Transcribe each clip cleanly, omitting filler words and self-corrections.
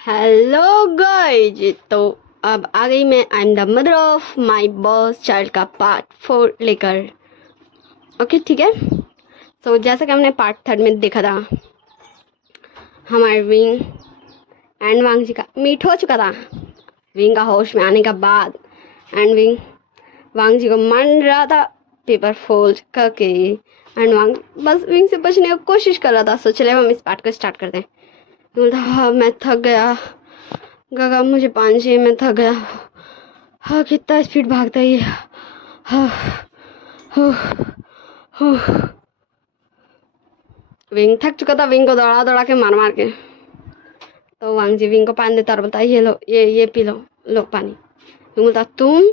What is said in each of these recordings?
Hello guys. तो अब आ गई मैं I am the mother of my boss child का पार्ट 4 लेकर। ओके ठीक है। तो जैसा कि हमने पार्ट 3 में देखा था, हमारे विंग एंड वांग जी का मीट हो चुका था। विंग का होश में आने के बाद एंड विंग वांग जी को मान रहा था पेपर फोल्ड करके। एंड वांग बस विंग से बचने की कोशिश कर रहा था। सो चले हम इस पार्ट को स्टार्ट करते हैं। बोलता हाँ मैं थक गया गगा, मुझे पानी चाहिए, मैं थक गया। हाँ कितना स्पीड भागता है ये। हाँ हाँ हाँ। विंग थक चुका था, विंग को दौड़ा दौड़ा के मार मार के। तो वांग जी विंग को पानी देता और बोलता ये लो, ये पी लो पानी। विंग बोलता तुम,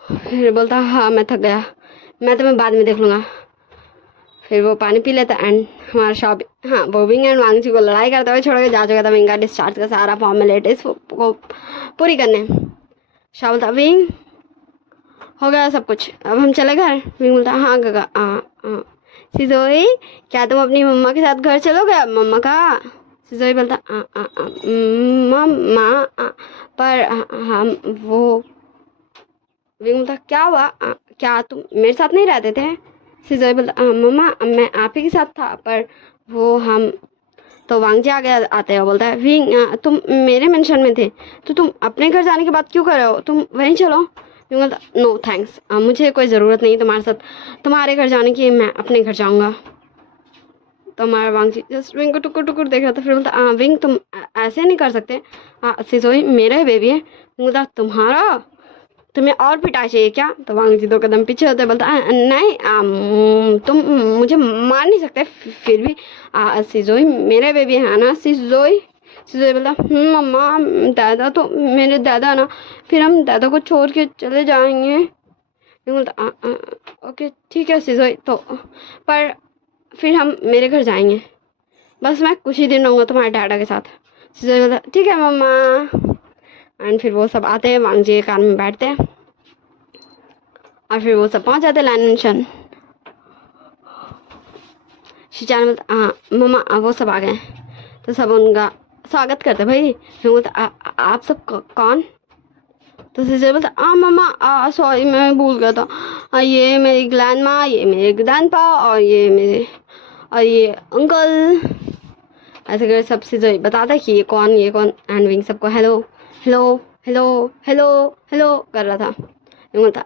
फिर बोलता हाँ मैं थक गया, मैं तुम्हें बाद में देख लूँगा। फिर वो पानी पी लेता एंड हमारा शॉप, हाँ वो विंग एंड वांग जी को लड़ाई करते हुए छोड़ के जा चुका था। विंग का डिस्चार्ज का सारा फॉर्मेलिटीज को पूरी करने। शाह बोलता विंग हो गया सब कुछ, अब हम चले घर। विंग बोलता हाँ गगा हाँ। सिजोई क्या तुम अपनी मम्मा के साथ घर चलोगे? मम्मा का। सिजोई बोलता मम्मा पर हम वो। विंग बोलता क्या हुआ? क्या तुम मेरे साथ नहीं रहते थे? सिजोई बोलता मम्मा मैं आप ही के साथ था पर वो हम। तो वांग जी आगे आते हैं, बोलता है विंग तुम मेरे मेंशन में थे तो तुम अपने घर जाने की बात क्यों कर रहे हो? तुम वहीं चलो। विंग बोलता नो थैंक्स, मुझे कोई ज़रूरत नहीं तुम्हारे साथ तुम्हारे घर जाने की, मैं अपने घर जाऊंगा। तो हमारा वांग जी जस्ट विंग को टुकुर टुकुर देख रहा था। फिर बोलता विंग तुम ऐसे नहीं कर सकते। सिजोई मेरा ही बेबी है। विंग बोलता तुम्हारा, तुम्हें और पिटाई चाहिए क्या? तो वांग जी 2 कदम पीछे होते बोलता नहीं तुम मुझे मार नहीं सकते। फिर भी सिजोई मेरे बेबी है ना। सिजोई बोलता मम्मा दादा तो मेरे दादा ना, फिर हम दादा को छोड़ के चले जाएंगे। बोलता ओके ठीक है सिजोई, तो पर फिर हम मेरे घर जाएंगे, बस मैं कुछ ही दिन रहूँगा तुम्हारे डाडा के साथ। सिजोई बोलता ठीक है मम्मा। एंड फिर वो सब आते हैं, वांग जी के कार में बैठते हैं और फिर वो सब पहुंच जाते लाइन मेंशन। शिचान बोलता हाँ मम्मा वो सब आ गए। तो सब उनका स्वागत करते भाई। फिर बोलता आप सब कौन? तो सिजर बोलता मम्मा सॉरी मैं भूल गया था। ये मेरी ग्रैंड माँ, ये मेरे ग्रैंड पा और ये अंकल। ऐसे कर सब सिजर बताता कि ये कौन एंड विंग सबको hello hello hello hello hello कर रहा था। बोलता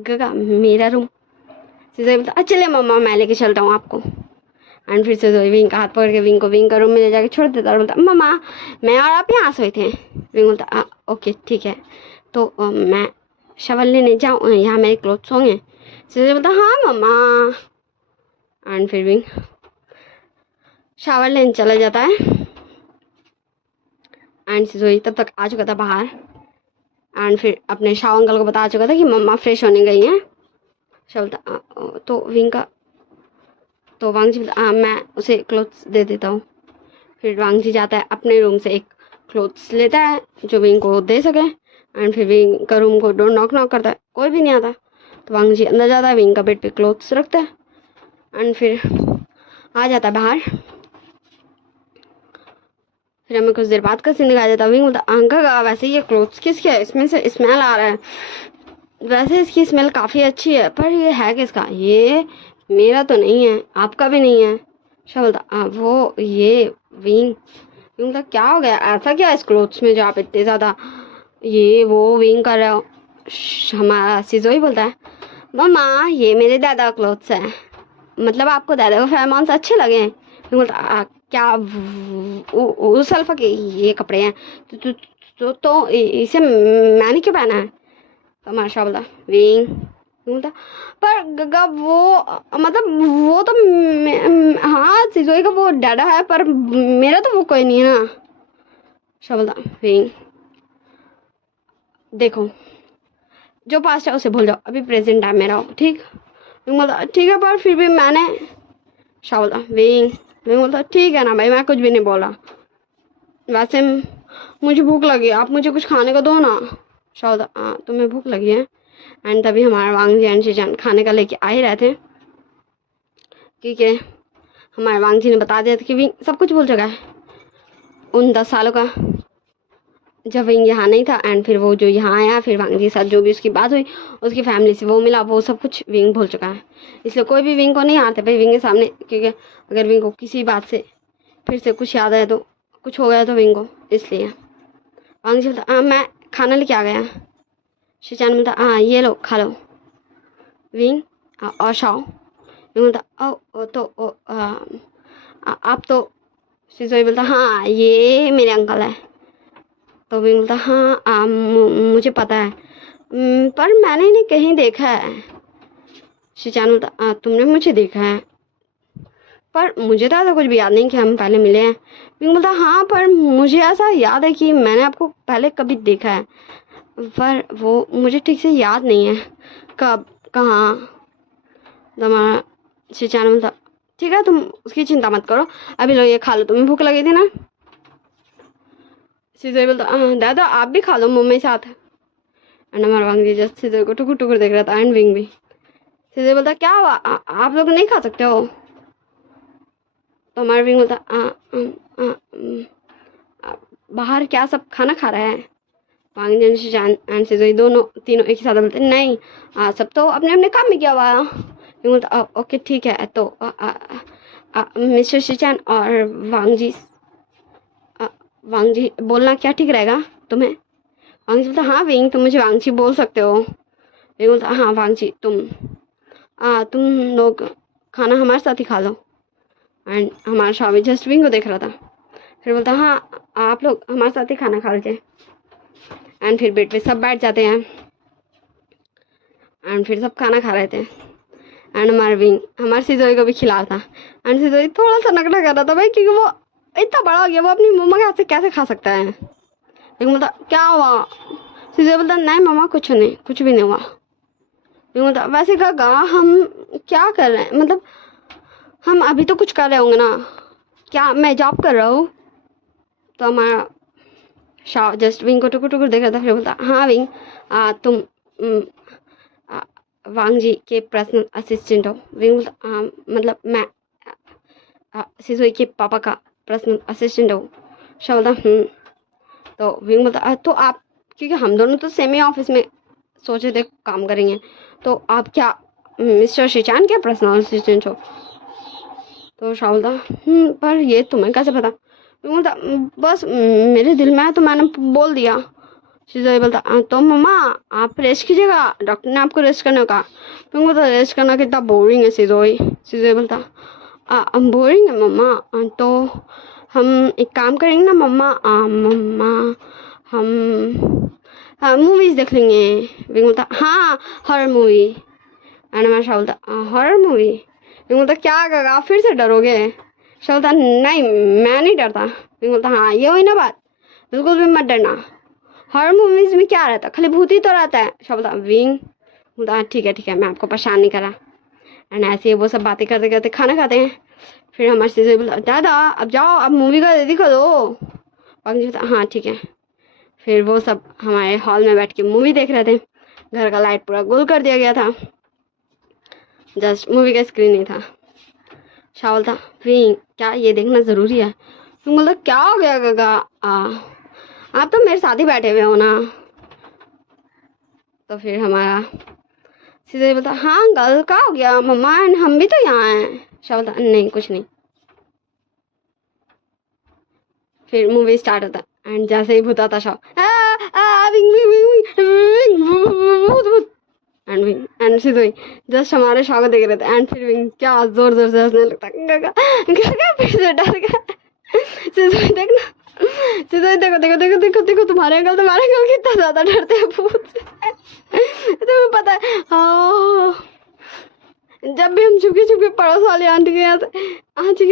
गगा मेरा रूम। सिजर बोलता चलिए मम्मा मैं लेके चलता हूँ आपको। एंड फिर से विंग का हाथ पकड़ के विंग का रूम में ले जाके छोड़ देता और बोलता मम्मा मैं और आप यहाँ सोए थे। विंग बोलता ओके ठीक है, तो मैं शवल लेने जाऊँ, यहाँ मेरे क्लोथ्स होंगे। सिजर बोलता हाँ मम्मा। एंड फिर विंग शावर लेने चला जाता है एंड सिजोई तब तक आ चुका था बाहर। एंड फिर अपने शाह अंकल को बता चुका था कि मम्मा फ्रेश होने गई हैं। शाह बोलता तो विंग का, तो वांग जी बोलता मैं उसे क्लोथ्स दे देता हूँ। फिर वांग जी जाता है अपने रूम से एक क्लोथ्स लेता है जो विंग को दे सके। एंड फिर विंग का रूम को डोर नॉक करता है, कोई भी नहीं आता। तो वांग जी अंदर जाता है, विंग का बेड पे क्लोथ्स रखता है एंड फिर आ जाता है बाहर। फिर हमें कुछ देर बाद का सीन दिखाया जाता है। विंग बोलता अंकल वैसे ये क्लोथ्स किसके है? इसमें से स्मेल आ रहा है। वैसे इसकी स्मेल काफ़ी अच्छी है पर ये है किसका? ये मेरा तो नहीं है, आपका भी नहीं है। शाह बोलता वो ये विंग। बोलता क्या हो गया, ऐसा क्या इस क्लोथ्स में जो आप इतने ज़्यादा ये वो विंग कर रहे हो? हमारा सिजोई बोलता है मम्मा ये मेरे दादा का क्लोथ्स है, मतलब आपको दादा के फेरमॉन्स अच्छे लगे? बोलता क्या उस अल्फा के ये कपड़े हैं तो इसे मैंने क्यों पहना है? तो हमारा शाह बोलता विंग। बोलता पर गगा वो मतलब वो तो हाँ सिजोई का वो डाडा है पर मेरा तो वो कोई नहीं है ना। शाह बोलता विंग देखो जो पास्ट है उसे भूल जाओ, अभी प्रेजेंट टाइम में रहो ठीक। विंग बोलता ठीक है पर फिर भी मैंने। शाह बोलता विंग बोलता ठीक है ना भाई मैं कुछ भी नहीं बोला, वैसे मुझे भूख लगी है, आप मुझे कुछ खाने को दो ना। शाह बोलता तुम्हें भूख लगी है। एंड तभी हमारा वांग जी एंड शिजान खाने का लेके आ ही रहे थे क्योंकि हमारे वांग जी ने बता दिया था कि विंग सब कुछ भूल चुका है। उन 10 सालों का, जब विंग यहाँ नहीं था, एंड फिर वो जो यहाँ आया, फिर वांग जी के साथ जो भी उसकी बात हुई, उसकी फैमिली से वो मिला, वो सब कुछ विंग भूल चुका है। इसलिए कोई भी विंग को नहीं आते भाई विंग के सामने, क्योंकि अगर विंग को किसी बात से फिर से कुछ याद आया तो कुछ हो गया तो विंग को, इसलिए वांग जी बोलता हाँ मैं खाना लेके आ गया। शिचान बोलता हाँ ये लो खा लो विंग और शाओ। विंग बोलता ओ तो आप तो, शिजोई बोलता हाँ ये मेरे अंकल है। तो विंग बोलता हाँ मुझे पता है, पर मैंने इन्हें कहीं देखा है। शिचान बोलता तुमने मुझे देखा है, पर मुझे तो ऐसा कुछ भी याद नहीं कि हम पहले मिले हैं। विंग बोलता हाँ पर मुझे ऐसा याद है कि मैंने आपको पहले कभी देखा है, पर वो मुझे ठीक से याद नहीं है कब कहाँ। तुम्हारा शिचान बोलता ठीक है तुम उसकी चिंता मत करो, अभी लो ये खा लो, तुम्हें भूख लगी थी ना। शिजोई बोलता दादा आप भी खा लो मम्मी साथ। एंड हमारा वांग जी जस्ट शिजोई को टुकुर टुकुर देख रहा था, एंड विंग भी। शिजोई बोलता क्या हुआ आप लोग नहीं खा सकते हो। तो हमारा विंग बोलता बाहर क्या सब खाना खा रहा है। वांग जी शिचान एंड शिजोई दोनों तीनों एक ही साथ बोलते नहीं सब तो अपने अपने काम में किया हुआ। विंग बोलता ओके ठीक है तो मिस्टर शिचान और वांग जी बोलना क्या ठीक रहेगा तुम्हें। वांग जी बोलता हाँ विंग तुम मुझे वांग जी बोल सकते हो। विंग बोलता हाँ वांग जी तुम लोग खाना हमारे साथ ही खा लो। एंड हमारा शावी जस्ट विंग को देख रहा था, फिर बोलता हाँ आप लोग हमारे साथ ही खाना खा लीजिए। एंड फिर बेड पे सब बैठ जाते हैं, एंड फिर सब खाना खा रहे थे। एंड हमारा विंग हमारे सिजोई को भी खिला था, एंड सिजोई थोड़ा सा नखरा कर रहा था भाई, क्योंकि वो इतना बड़ा हो गया, वो अपनी मम्मा के हाथ से कैसे खा सकता है। विंग बोलता क्या हुआ। सिजोई बोलता नहीं मम्मा कुछ नहीं, कुछ भी नहीं हुआ। विंग बोलता वैसे काका हम क्या कर रहे हैं, मतलब हम अभी तो कुछ कर रहे होंगे ना, क्या मैं जॉब कर रहा हूँ। तो हमारा शाह जस्ट विंग को टुकुर टुकुर देख रहा था, फिर बोलता हाँ विंग तुम वांग जी के पर्सनल असिस्टेंट हो। विंग बोलता मतलब मैं सिजोई के पापा का पर्सनल असिस्टेंट हो। शाह बोलता तो विंग बोलता तो आप, क्योंकि हम दोनों तो सेम ही ऑफिस में सोचे थे काम करेंगे, तो आप क्या मिस्टर शिचान के पर्सनल असिस्टेंट हो। तो शाह बोलता पर ये तुम्हें कैसे पता। विंग बोलता बस मेरे दिल में है तो मैंने बोल दिया। शिजोई बोलता तो मम्मा आप रेस्ट कीजिएगा, डॉक्टर ने आपको रेस्ट करने का। विंग बोलता रेस्ट करना कितना बोरिंग है शिजोई। शिजोई बोलता बोरिंग है मम्मा, तो हम एक काम करेंगे ना मम्मा, मम्मा हम मूवीज देख लेंगे। विंग बोलता हाँ हॉरर मूवी। एंड मैं शाह बोलता हॉरर मूवी। विंग बोलता क्या करेगा आप फिर से डरोगे। शाह बोलता नहीं मैं नहीं डरता। विंग बोलता हाँ ये हुई ना बात, बिल्कुल भी मत डरना, हॉरर मूवीज में क्या रहता खाली भूत ही तो रहता है। शाह बोलता विंग बोलता ठीक है मैं आपको परेशान नहीं करा। एंड ऐसे ही वो सब बातें करते करते खाना खाते हैं। फिर हमारे सिजोई बोला दादा अब जाओ अब मूवी का दिखा दो। वांग जी बोलता हाँ ठीक है। फिर वो सब हमारे हॉल में बैठ के मूवी देख रहे थे, घर का लाइट पूरा गोल कर दिया गया था, जस्ट मूवी का स्क्रीन नहीं था। शाह बोलता विंग क्या ये देखना ज़रूरी है। तुम बोलता क्या हो गया काका आप तो मेरे साथ ही बैठे हुए हो ना। तो फिर हमारा सिजोई बोलता हाँ अंकल क्या हो गया मम्मा एंड हम भी तो यहाँ हैं। शाह बोलता नहीं कुछ नहीं। फिर मूवी स्टार्ट होता एंड जैसे ही भूत आता शाह एंड विंग एंड सिजोई जस्ट हमारे शाह को देख रहे थे, एंड फिर विंग क्या जोर जोर से हंसने लगता काका फिर से डर गया। सिजोई देखना, सिजोई देखो देखो देखो देखो देखो तुम्हारे अंकल कितना ज्यादा डरते हैं भूत से। तुम्हें पता है हाँ जब भी हम छुपके छुपके पड़ोस वाली आंटी के यहाँ से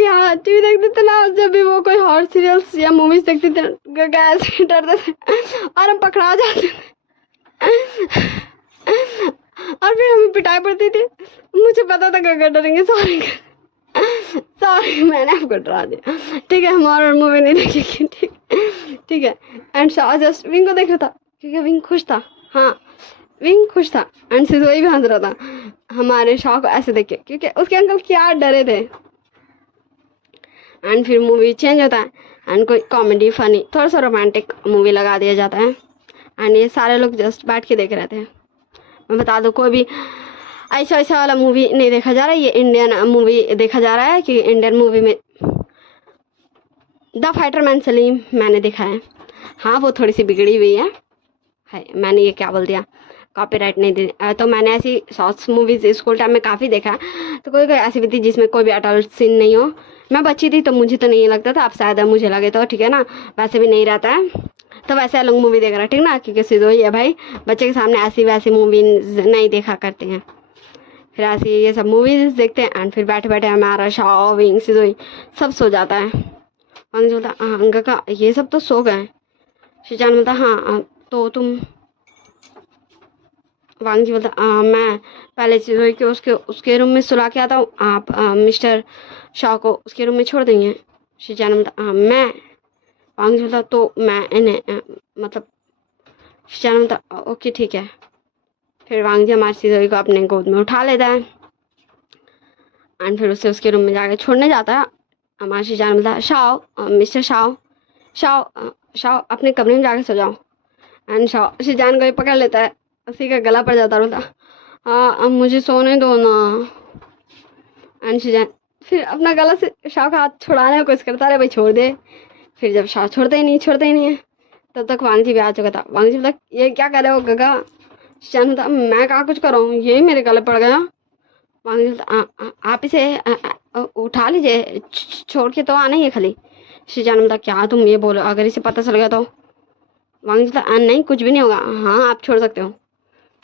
हाँ टीवी देखते थे ना, जब भी वो कोई हॉरर सीरियल्स या मूवीज देखते थे ऐसे डरते थे और हम पकड़ा जाते थे और फिर हमें पिटाई पड़ती थी। मुझे पता था गगा डरेंगे, सॉरी मैंने आपको डरा दिया। ठीक है हम हॉरर मूवी नहीं देखेंगे, ठीक है। एंड शाह जस्ट विंग को देख रहा था क्योंकि विंग खुश था, हाँ विंग खुश था, एंड सिजोई भी हंस रहा था हमारे शाह को ऐसे देख के, क्योंकि उसके अंकल क्या डरे थे। एंड फिर मूवी चेंज होता है एंड कोई कॉमेडी फनी थोड़ा सा रोमांटिक मूवी लगा दिया जाता है एंड ये सारे लोग जस्ट बैठ के देख रहे थे। मैं बता दूँ कोई भी ऐसा ऐसा वाला मूवी नहीं देखा जा रहा है, ये इंडियन मूवी देखा जा रहा है कि इंडियन मूवी में द फाइटर मैन सलीम मैंने देखा है। हाँ वो थोड़ी सी बिगड़ी हुई है मैंने ये क्या बोल दिया, कॉपीराइट नहीं दी। तो मैंने ऐसी शॉर्ट्स मूवीज स्कूल टाइम में काफ़ी देखा है, तो कोई कोई ऐसी भी थी जिसमें कोई भी अडल्ट सीन नहीं हो। मैं बच्ची थी तो मुझे तो नहीं लगता था, अब शायद मुझे लगे तो ठीक है ना, वैसे भी नहीं रहता है तो वैसे लोग मूवी देख रहा है ठीक ना, क्योंकि सीधो ही है भाई, बच्चे के सामने ऐसी वैसी मूवी नहीं देखा करते हैं। फिर ऐसी ये सब मूवीज देखते हैं एंड फिर बैठे बैठे हमारा शाओ विंग सिजोई सब सो जाता है। वांग बोलता हाँ का ये सब तो सो गए। शिजान बोलता हाँ तो तुम। वांग जी बोलता मैं पहले सिजोई के उसके रूम में सुला के आता हूँ, आप मिस्टर शाह को उसके रूम में छोड़ देंगे। शिजान बोलता मैं। वांग जी बोलता तो मैं इन्हें मतलब। शिजान बोलता ओके ठीक है। फिर वांग जी हमारी सिजोई को अपने गोद में उठा लेता है एंड फिर उसे उसके रूम में जाके छोड़ने जाता है। हमारा शिजान बोलता है Shao mister Shao Shao Shao अपने कमरे में जाके सो जाओ। एंड शाओ शिजान को ही पकड़ लेता है, उसी का गला पड़ जाता है, बोलता हाँ अब मुझे सोने दो ना। एंड शिजान फिर अपना गला से शाओ का हाथ छुड़ाने की कोशिश करता है, भाई छोड़ दे। फिर जब शाओ छोड़ते ही नहीं है तब तक वांग जी भी आ चुका था। वांग जी बोलता ये क्या कर रहे हो गगा। शिजान बोलता मैं कहाँ कुछ कर रहा हूँ, यही मेरे गले पड़ गया। वांग जी बोलता आप इसे उठा लीजिए, छोड़ के तो आना ही है खाली। शिजान बोलता क्या तुम ये बोलो, अगर इसे पता चल गया तो। वांग जी बोलता नहीं कुछ भी नहीं होगा, हाँ आप छोड़ सकते हो।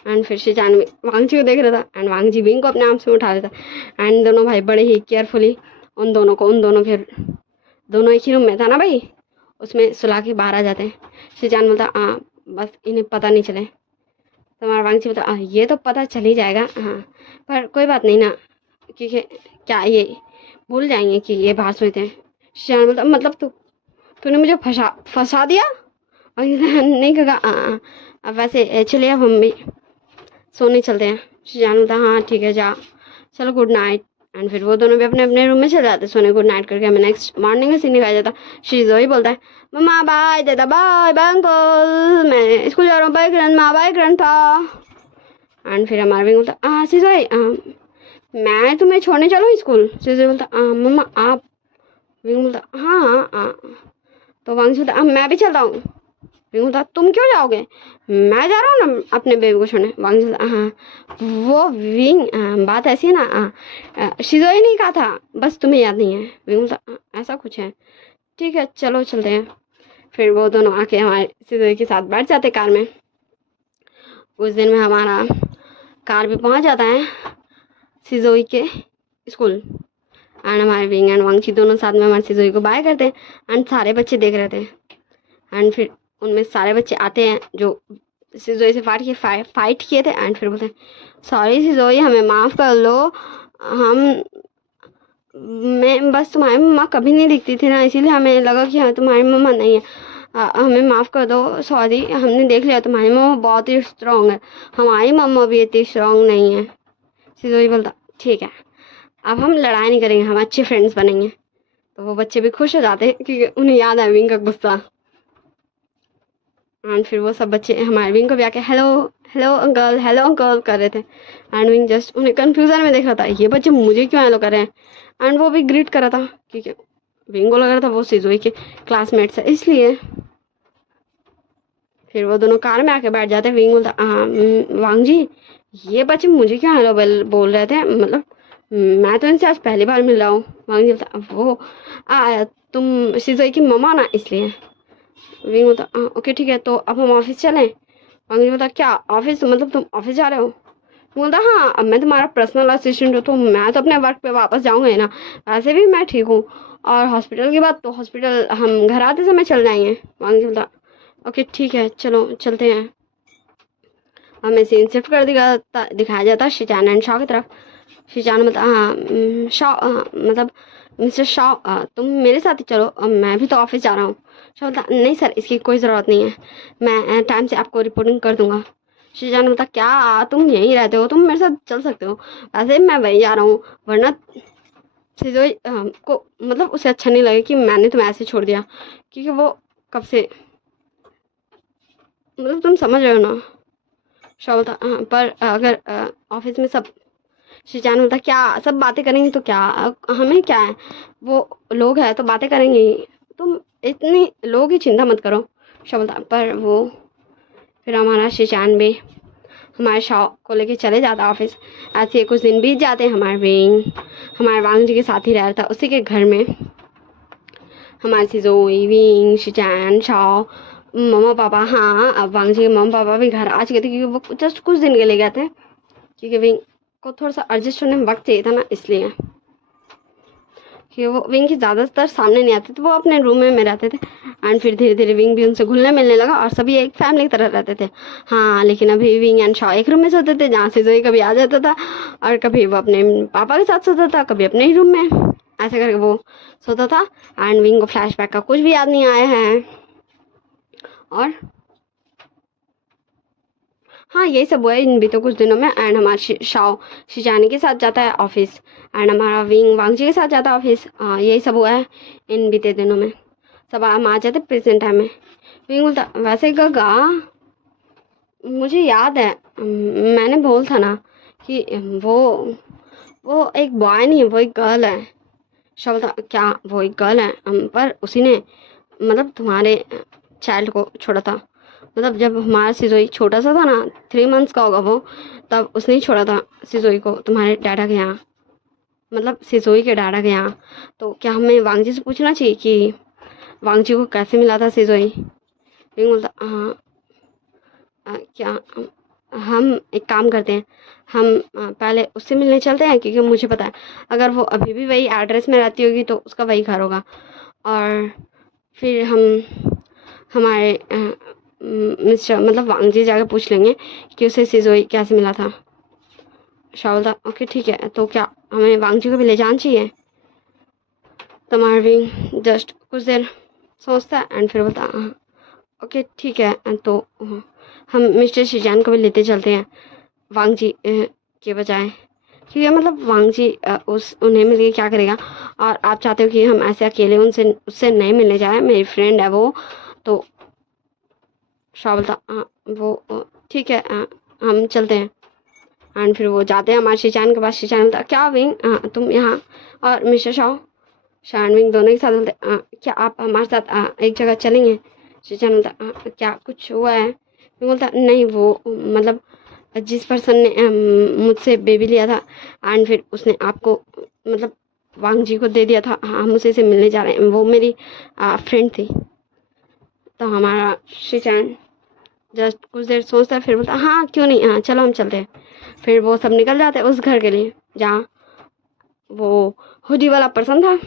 एंड फिर शिजान वांग जी को देख रहा था एंड वांग जी विंग को अपने आर्म्स में उठा लेता एंड दोनों भाई बड़े ही केयरफुली उन दोनों फिर दोनों एक ही रूम में था ना भाई, उसमें सुला के बाहर आ जाते हैं। शिजान बोलता बस इन्हें पता नहीं चले। तो हमारा वांग जी बोलता ये तो पता चल ही जाएगा, हाँ पर कोई बात नहीं ना, क्योंकि क्या ये भूल जाएंगे कि ये बाहर सोए थे। शिजान बोलता मतलब तूने मुझे फंसा दिया। नहीं कहा अब वैसे चलिए अब हम भी सोने चलते हैं। शिजान बोलता हाँ ठीक है जा चलो गुड नाइट। एंड फिर वो दोनों भी अपने अपने रूम में चले जाते सोने, गुड नाइट करके। हमें नेक्स्ट मॉर्निंग में सीन दिखाया जाता, शिजोई बोलता है मम्मा बाय दादा बाय बाय अंकल, मैं स्कूल जा रहा हूँ, bye grandma bye grandpa. And फिर हमारा भी बोलता शिजोई मैं तुम्हें छोड़ने चलूँ स्कूल। शिजोई बोलता मम्मा आप। विंग बोलता हाँ तो वांग बोलता मैं भी चलता हूँ। विंग बोलता तुम क्यों जाओगे, मैं जा रहा हूँ ना अपने बेबी को छोड़ने। वांग बोलता हाँ वो विंग बात ऐसी है ना, शिजोई नहीं कहा था, बस तुम्हें याद नहीं है। विंग बोलता ऐसा कुछ है, ठीक है चलो चलते हैं। फिर वो दोनों आके हमारे शिजोई के साथ बैठ जाते कार में। उस दिन में हमारा कार भी पहुँच जाता है शिजोई के स्कूल एंड हमारे विंग एंड वांग दोनों साथ में हमारे शिजोई को बाय करते हैं एंड सारे बच्चे देख रहे थे। एंड फिर उनमें सारे बच्चे आते हैं जो शिजोई से फाइट किए थे एंड फिर बोलते हैं सॉरी शिजोई हमें माफ़ कर लो, मैं बस तुम्हारी मम्मा कभी नहीं दिखती थी ना, इसीलिए हमें लगा कि हाँ तुम्हारी मम्मा नहीं है, हमें माफ़ कर दो, सॉरी हमने देख लिया तुम्हारी मम्मा बहुत ही स्ट्रॉन्ग है, हमारी मम्मा भी इतनी स्ट्रॉन्ग नहीं है। शिजोई बोलता ठीक है अब हम लड़ाई नहीं करेंगे, हम अच्छे फ्रेंड्स बनेंगे। तो वो बच्चे भी खुश हो जाते हैं क्योंकि उन्हें याद है विंग का गुस्सा। एंड फिर वो सब बच्चे हमारे विंग को भी आके हेलो हेलो अंकल कर रहे थे एंड विंग जस्ट उन्हें कन्फ्यूज़न में देख रहा था, ये बच्चे मुझे क्यों हेलो कर रहे हैं। एंड वो भी ग्रीट कर रहा था क्योंकि विंग को लग रहा था वो शिजोई के क्लासमेट्स है इसलिए। फिर वो दोनों कार में आके बैठ जाते हैं। विंग बोलता वांग जी ये बच्चे मुझे क्यों हेलो बोल रहे थे, मतलब मैं तो इनसे आज पहली बार मिल रहा हूँ। वांग जी बोलता वो तुम शिजोई की मम्मा ना इसलिए। विंग बोलता ओके ठीक है तो अब हम ऑफिस चलें। वांग जी बोलता क्या ऑफिस, मतलब तुम ऑफिस जा रहे हो। बोलता हाँ अब मैं तुम्हारा पर्सनल असिस्टेंट हूँ तो मैं तो अपने वर्क पे वापस जाऊँगा ही ना, वैसे भी मैं ठीक हूँ, और हॉस्पिटल की बात तो हॉस्पिटल हम घर आते समय चल जाएंगे। वांग जी बोलता ओके ठीक है चलो चलते हैं। हमें सीन शिफ्ट कर दिखाया जाता शिजान एंड शाओ की तरफ। शिजान बोलता हाँ शाओ मतलब मिस्टर शाओ तुम मेरे साथ ही चलो, मैं भी तो ऑफिस जा रहा हूँ। शाओ बोलता नहीं सर इसकी कोई ज़रूरत नहीं है, मैं टाइम से आपको रिपोर्टिंग कर दूंगा। शिजान बोलता क्या तुम यहीं रहते हो, तुम मेरे साथ चल सकते हो, वैसे मैं वहीं जा रहा हूँ, वरना सिजोई को मतलब उसे अच्छा नहीं लगे कि मैंने तुम्हें ऐसे छोड़ दिया, क्योंकि वो कब से, मतलब तुम समझ रहे हो ना। शाह बोलता हाँ, पर अगर ऑफिस में सब, शिजान बोलता क्या सब बातें करेंगे तो क्या, हमें क्या है, वो लोग हैं तो बातें करेंगे ही, तुम इतनी लोग की चिंता मत करो। शाह बोलता पर वो, फिर हमारा शिजान भी हमारे शाह को लेके चले जाता ऑफिस। ऐसे ही कुछ दिन बीत जाते, हमारे वांग जी के साथ ही रहता उसी के घर में। हमारे सिजोई विंग शिचैन शाओ मम्मा पापा, हाँ अब वांग जी के मम्मा पापा भी घर आ चुके थे, क्योंकि वो जस्ट कुछ दिन के लिए गए थे, क्योंकि विंग को थोड़ा सा एडजस्ट होने में वक्त चाहिए था ना, इसलिए कि वो विंग के ज़्यादातर सामने नहीं आते थे, वो अपने रूम में रहते थे। एंड फिर धीरे धीरे विंग भी उनसे घुलने मिलने लगा और सभी एक फैमिली की तरह रहते थे। हाँ लेकिन अभी विंग एंड शॉ एक रूम में सोते थे, जहाँ से जोई कभी आ जाता था और कभी वो अपने पापा के साथ सोता था, कभी अपने ही रूम में, ऐसे करके वो सोता था। एंड विंग को फ्लैशबैक का कुछ भी याद नहीं आया है। और हाँ यही सब हुआ है इन बीते कुछ दिनों में। एंड हमारा शाओ शिजानी के साथ जाता है ऑफिस, एंड हमारा विंग वांगजी के साथ जाता है ऑफिस। हाँ यही सब हुआ है इन बीते दिनों में। सब हम आ जाते प्रेजेंट टाइम में। विंग बोलता वैसे गगा, मुझे याद है मैंने बोल था ना कि वो वो एक बॉय नहीं है, वो एक गर्ल है। शाओ बोलता क्या वो एक गर्ल है, पर उसी ने मतलब तुम्हारे चाइल्ड को छोड़ा था, मतलब जब हमारा सिजोई छोटा सा था ना, 3 मंथ्स का होगा वो, तब उसने ही छोड़ा था सिजोई को तुम्हारे डाडा के यहाँ, मतलब सिजोई के डाडा के यहाँ। तो क्या हमें वांगजी से पूछना चाहिए कि वांगजी को कैसे मिला था सिजोई। रिंग बोलता हाँ क्या हम एक काम करते हैं, हम पहले उससे मिलने चलते हैं, क्योंकि मुझे पता है अगर वो अभी भी वही एड्रेस में रहती होगी तो उसका वही घर होगा। और फिर हम हमारे मिस्टर मतलब वांगजी जाके पूछ लेंगे कि उसे सिजोई कैसे मिला था। शाह बोलता ओके ठीक है, तो क्या हमें वांगजी को भी ले जाना चाहिए। तो मार्विन जस्ट कुछ देर सोचता है एंड फिर बोलता हाँ ओके ठीक है, तो हम मिस्टर शिजान को भी लेते चलते हैं वांगजी के बजाय, क्योंकि मतलब वांगजी उस उन्हें मिल के क्या करेगा, और आप चाहते हो कि हम ऐसे अकेले उनसे उससे नहीं मिलने जाए, मेरी फ्रेंड है वो। तो शाह बोलता हाँ वो ठीक है, हम चलते हैं। एंड फिर वो जाते हैं हमारे शिचान के पास। शिचान बोलता क्या विंग, तुम यहाँ और mister Shah, Shah and wing दोनों के साथ बोलते क्या आप हमारे साथ एक जगह चलेंगे। शिचान बोलता क्या कुछ हुआ है। विंग बोलता नहीं वो मतलब जिस पर्सन ने मुझसे बेबी लिया था एंड फिर उसने आपको मतलब वांग जी को दे दिया था, हम उसे से मिलने जा रहे हैं, वो मेरी फ्रेंड थी। तो हमारा शिचान जस्ट कुछ देर सोचता है फिर बोलता हाँ क्यों नहीं, हाँ चलो हम चलते हैं। फिर वो सब निकल जाते हैं उस घर के लिए जहाँ वो हुडी वाला पर्सन था।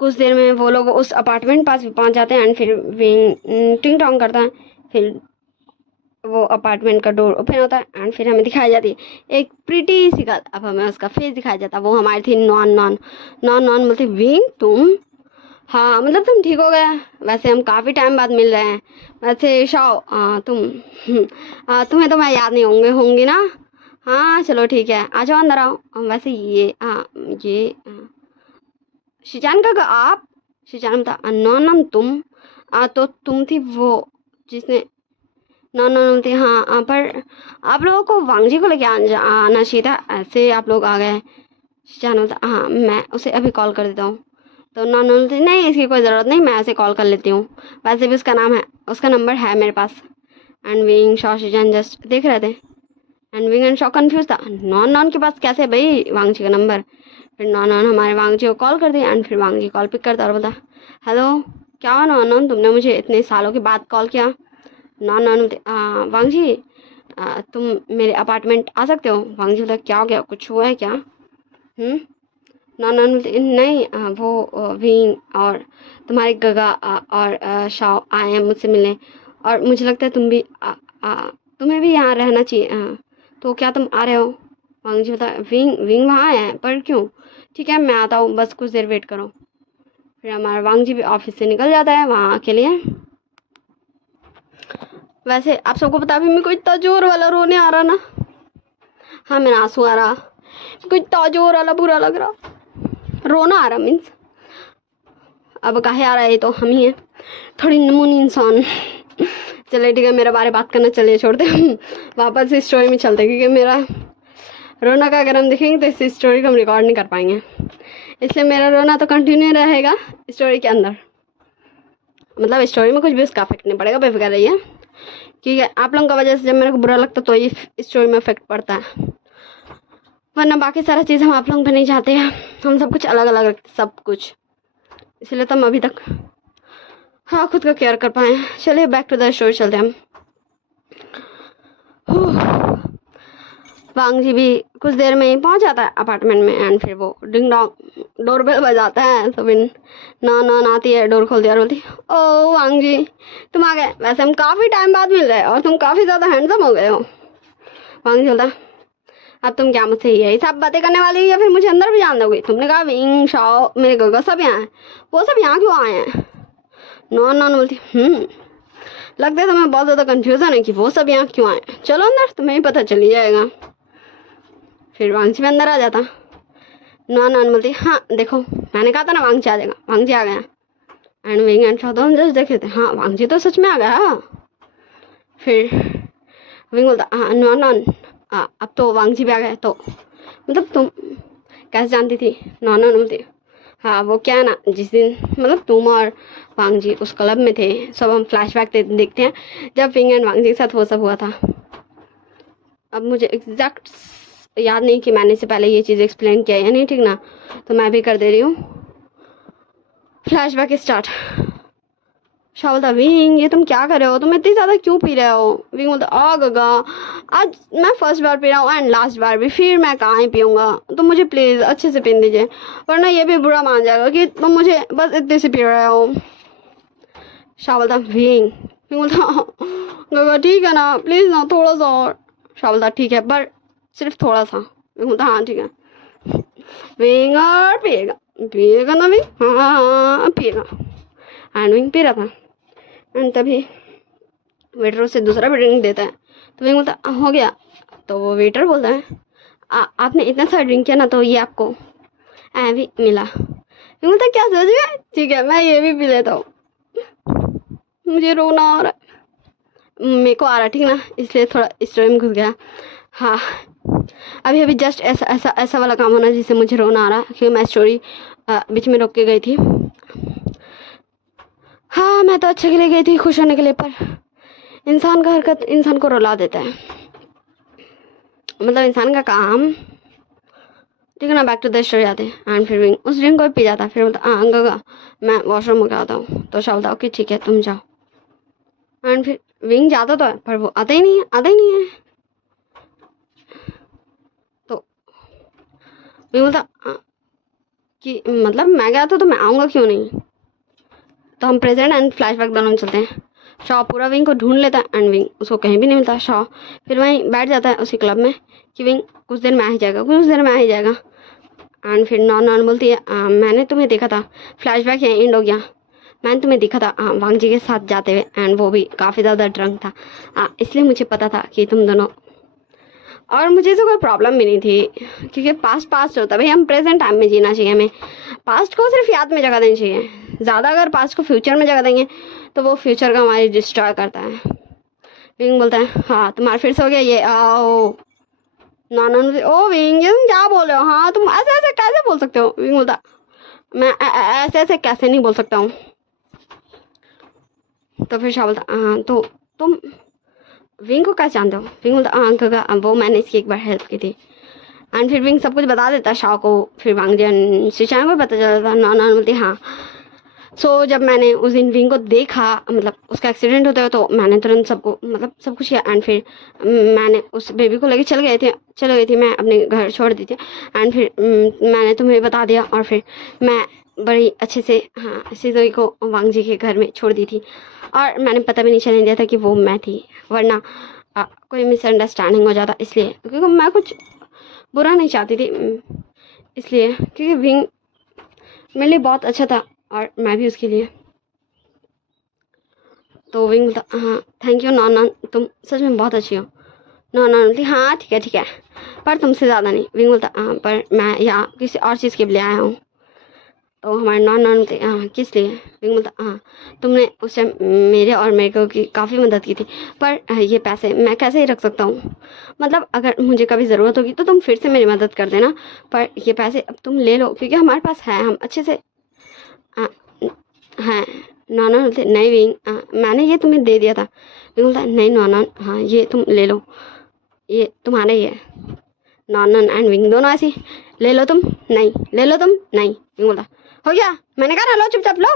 कुछ देर में वो लोग उस अपार्टमेंट पास पहुंच जाते हैं एंड फिर विंग टिंग टोंग करता है। फिर वो अपार्टमेंट का डोर ओपन होता है एंड फिर हमें दिखाई जाती है एक प्रीटी सी गर्ल। अब हमें उसका फेस दिखाया जाता है, वो हमारी थी नॉन नॉन नॉन नॉन। बोलती विंग तुम, हाँ मतलब तुम ठीक हो गए, वैसे हम काफ़ी टाइम बाद मिल रहे हैं। वैसे शाओ तुम तुम्हें तो मैं याद नहीं होंगी ना। हाँ चलो ठीक है आ जाओ अंदर आओ। वैसे ये शिजान का आप, शिजान बता नॉन नॉन तुम, तो तुम थी वो जिसने, नॉन नॉन थी हाँ, पर आप लोगों को वांगजी को लेके आना चाहिए था, ऐसे आप लोग आ गए। शिजान बोलता हाँ मैं उसे अभी कॉल कर देता हूँ। तो नॉन बोलती नहीं इसकी कोई ज़रूरत नहीं, मैं ऐसे कॉल कर लेती हूँ, वैसे भी उसका नाम है, उसका नंबर है मेरे पास। एंड विंग शॉ शिजान जस्ट देख रहे थे एंड विंग एंड शॉ कन्फ्यूज था, नॉन नॉन के पास कैसे भाई वांगजी का नंबर। फिर नॉन नॉन हमारे वांगजी को कॉल कर दी एंड फिर वांगजी कॉल पिक करता और बोलता हेलो क्या हुआ नॉन नॉन, तुमने मुझे इतने सालों के बाद कॉल किया। नॉन नॉन बोलते वांगजी तुम मेरे अपार्टमेंट आ सकते हो। वांगजी बोलता क्या हो गया, कुछ हुआ है क्या। नॉन नॉन बोलते नहीं वो विंग और तुम्हारे गगा और शाओ आए हैं मुझसे मिलने, और मुझे लगता है तुम भी तुम्हें भी यहाँ रहना चाहिए, तो क्या तुम आ रहे हो। वांगजी बता विंग विंग वहाँ है पर क्यों, ठीक है मैं आता हूँ बस कुछ देर वेट करो। फिर हमारा वांगजी भी ऑफिस से निकल जाता है वहाँ के लिए। वैसे आप सबको पता भी मेरे को इतना जोर वाला रोने आ रहा ना, हाँ मेरा आंसू आ रहा। कुछ ताजोर वाला बुरा लग रहा, रोना आ रहा मीन्स। अब काहे आ रहा है, ये तो हम ही हैं थोड़ी नमूनी इंसान। चले ठीक है, मेरे बारे बात करना चलिए छोड़ते हम वापस इस स्टोरी में चलते, क्योंकि मेरा रोना का अगर हम देखेंगे तो इस स्टोरी को हम रिकॉर्ड नहीं कर पाएंगे, इसलिए मेरा रोना तो कंटिन्यू रहेगा स्टोरी के अंदर। मतलब स्टोरी में कुछ भी उसका इफेक्ट नहीं पड़ेगा, बेफिक्र रहिए, क्योंकि आप लोगों का वजह से जब मेरे को बुरा लगता तो ये स्टोरी में इफेक्ट पड़ता है, वरना बाकी सारा चीज़ हम आप लोगों पे नहीं चाहते हैं। हम सब कुछ अलग अलग रखते सब कुछ, इसलिए तो हम अभी तक हाँ खुद का केयर कर पाए। चलिए बैक टू द स्टोरी चलते हैं हम। वांग जी भी कुछ देर में ही पहुंच जाता है अपार्टमेंट में, एंड फिर वो डिंग डोंग डोरबेल बजाता है। सबिन ना आती है, डोर खोलती है और बोलती ओ वांग जी तुम आ गए, वैसे हम काफ़ी टाइम बाद मिल रहे और तुम काफ़ी ज़्यादा हैंडसम हो गए हो। वांग जी बोलता अब तुम क्या मुझसे यही सब बातें करने वाली हो या फिर मुझे अंदर भी जान दोगे? तुमने कहा विंग शाओ मेरे गगा सब यहाँ हैं, वो सब यहाँ क्यों आए हैं? नॉन बोलती लगता है तुम्हें बहुत ज़्यादा कन्फ्यूज़न है कि वो सब यहाँ क्यों आए, चलो अंदर तुम्हें ही पता चल ही जाएगा। फिर वांगची भी अंदर आ जाता। नॉन बोलती हाँ देखो मैंने कहा था ना वांगची आ जाएगा, वांगची आ गया। एंड विंग एंड शाओ दोनों जस्ट देखे थे, हाँ वांगची तो सच में आ गया। फिर विंग बोलता हाँ नॉन अब तो वांगची भी आ गए, तो मतलब तुम कैसे जानती थी? नॉन बोलती हाँ वो क्या है ना, जिस दिन मतलब तुम और वांग जी उस क्लब में थे, सब हम फ्लैशबैक देखते हैं जब विंग एंड वांग जी के साथ वो सब हुआ था। अब मुझे एग्जैक्ट याद नहीं कि मैंने इससे पहले ये चीज़ एक्सप्लेन किया या नहीं, ठीक ना, तो मैं भी कर दे रही हूँ। Flashback start. शाह बोलता विंग ये तुम क्या कर रहे हो, तुम इतनी ज़्यादा क्यों पी रहे हो? विंग बोलता आ गगा आज मैं फर्स्ट बार पी रहा हूँ एंड लास्ट बार भी, फिर मैं कहाँ ही पीऊँगा, तो मुझे प्लीज़ अच्छे से पी दीजिए, वरना ये भी बुरा मान जाएगा कि तुम मुझे बस इतने से पी रहे हो। शाह बोलता विंग बोलता गगा ठीक है ना प्लीज़ ना थोड़ा सा और। शाह बोलता ठीक है पर सिर्फ थोड़ा सा। विंग बोलता हाँ ठीक है। विंग और पिएगा ना विंग? हाँ पिएगा। एंड विंग पी रहा था एंड तभी वेटर उसे दूसरा भी ड्रिंक देता है, तो विंग बोलता हो गया? तो वो वेटर बोलता है आपने इतना सारा ड्रिंक किया ना तो ये आपको भी मिला। विंग बोलता क्या सच में? ठीक है मैं ये भी पी लेता हूँ, मुझे रोना आ रहा है, मेरे को आ रहा ठीक ना, इसलिए थोड़ा स्टोरी में घुस गया। हाँ अभी जस्ट ऐसा वाला काम होना जिससे मुझे रोना आ रहा, क्योंकि मैं स्टोरी बीच में रोक के गई थी। हाँ मैं तो अच्छे के लिए गई थी, खुश होने के लिए, पर इंसान का हरकत इंसान को रुला देता है, मतलब इंसान का काम, ठीक है ना। बैक टू द स्टोरी आते हैं एंड फिर विंग उस ड्रिंक को पी जाता है। फिर बोलता हाँ गगा मैं वॉशरूम में आता हूँ, तो शाह बोलता ओके ठीक है तुम जाओ। एंड फिर विंग जाता तो है पर वो आता ही नहीं है। तो विंग बोलता कि मतलब मैं गया था तो मैं आऊँगा क्यों नहीं? तो हम प्रेजेंट एंड फ्लैशबैक दोनों में चलते हैं। शाह पूरा विंग को ढूंढ लेता है एंड विंग उसको कहीं भी नहीं मिलता। शाह फिर वहीं बैठ जाता है उसी क्लब में कि विंग कुछ देर में आ ही जाएगा। एंड फिर नॉन बोलती है मैंने तुम्हें देखा था, फ्लैशबैक यहाँ एंड हो गया, मैंने तुम्हें देखा था वांग जी के साथ जाते हुए, एंड वो भी काफ़ी ज़्यादा ड्रंक था, इसलिए मुझे पता था कि तुम दोनों, और मुझे तो कोई प्रॉब्लम भी नहीं थी क्योंकि पास्ट होता है भाई, हम प्रेजेंट टाइम में जीना चाहिए, हमें पास्ट को सिर्फ याद में जगह देनी चाहिए। ज़्यादा अगर पास्ट को फ्यूचर में जगह देंगे तो वो फ्यूचर का हमारी डिस्ट्रॉय करता है। विंग बोलता है हाँ तुम्हारा फिर से हो गया ये, आओ नाना ओ विंग तुम क्या बोल रहे हो? हाँ तुम ऐसे कैसे बोल सकते हो? विंग बोलता मैं ऐसे कैसे नहीं बोल सकता हूँ। तो फिर शाह बोलता हाँ तो तुम विंग को कैसे जानते हो? विंग बोलता हाँ गगा वो मैंने इसकी एक बार हेल्प की थी। एंड फिर विंग सब कुछ बता देता है शाह को। फिर वांग जी शिशान को पता चलता था। नाना बोलती हाँ सो जब मैंने उस दिन विंग को देखा, मतलब उसका एक्सीडेंट होता है, तो मैंने तुरंत सबको मतलब सब कुछ किया। एंड फिर मैंने उस बेबी को लेके चल गई थी मैं अपने घर छोड़ दी थी। एंड फिर मैंने तुम्हें बता दिया और फिर मैं बड़ी अच्छे से हाँ सिजोई को वांग जी के घर में छोड़ दी थी और मैंने पता भी नहीं चलने दिया था कि वो मैं थी, वरना कोई मिसअंडरस्टैंडिंग हो जाता, इसलिए क्योंकि मैं कुछ बुरा नहीं चाहती थी, इसलिए क्योंकि विंग मेरे लिए बहुत अच्छा था और मैं भी उसके लिए। तो विंग बोलता हाँ थैंक यू नॉन तुम सच में बहुत अच्छी हो। नॉन बोलती हाँ ठीक है पर तुमसे ज़्यादा नहीं। विंग बोलता हाँ पर मैं यहाँ किसी और चीज़ के लिए आया हूँ। तो हमारे नॉन बोलते हाँ किस लिए। विंग बोलता हाँ तुमने उस टाइम मेरे और मेरे को की काफ़ी मदद की थी, पर ये पैसे मैं कैसे ही रख सकता हूँ। मतलब अगर मुझे कभी ज़रूरत होगी तो तुम फिर से मेरी मदद कर देना, पर ये पैसे अब तुम ले लो क्योंकि हमारे पास है, हम अच्छे से हैं। नॉन बोलते नहीं विंग मैंने ये तुम्हें दे दिया था। विंग बोलता नहीं नॉन हाँ ये तुम ले लो, ये तुम्हारा ही है। नॉन एंड विंग दोनों ऐसी ले लो तुम नहीं, ले लो तुम नहीं। विंग बोलता हो गया मैंने कहा ना लो चुपचाप लो।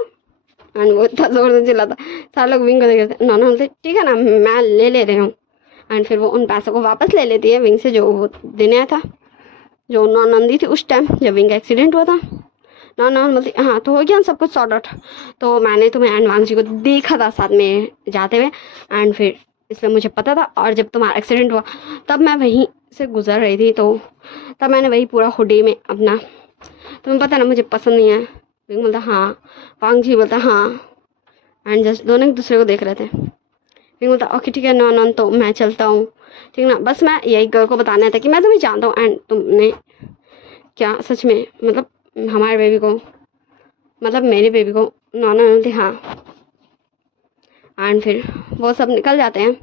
एंड वो इतना जोर से चिल्लाता, सारे लोग विंग को देख रहे थे। नॉन बोलते ठीक है ना मैं ले रहे हूँ। एंड फिर वो उन पैसों को वापस ले लेती है विंग से जो वो देने आया था, जो नॉन दी थी उस टाइम जब विंग का एक्सीडेंट हुआ था। नॉन बोलती हाँ तो हो गया सब कुछ सॉर्ट आउट। तो मैंने तुम्हें एंड वांग जी को देखा था साथ में जाते हुए, एंड फिर इसलिए मुझे पता था, और जब तुम्हारा एक्सीडेंट हुआ तब मैं वहीं से गुजर रही थी, तो तब मैंने वही पूरा हुडी में अपना, तुम्हें पता ना मुझे पसंद नहीं है। विंग बोलता हाँ, वांग जी बोलता हाँ, एंड जस्ट दोनों एक दूसरे को देख रहे थे। विंग बोलता ओके ठीक है नॉन तो मैं चलता हूँ, ठीक ना, बस मैं यही गर्ल को बताना था कि मैं तुम्हें जानता हूँ एंड तुमने क्या सच में मतलब हमारे बेबी को, मतलब मेरी बेबी को। नॉन बोलती हाँ, एंड फिर वो सब निकल जाते हैं।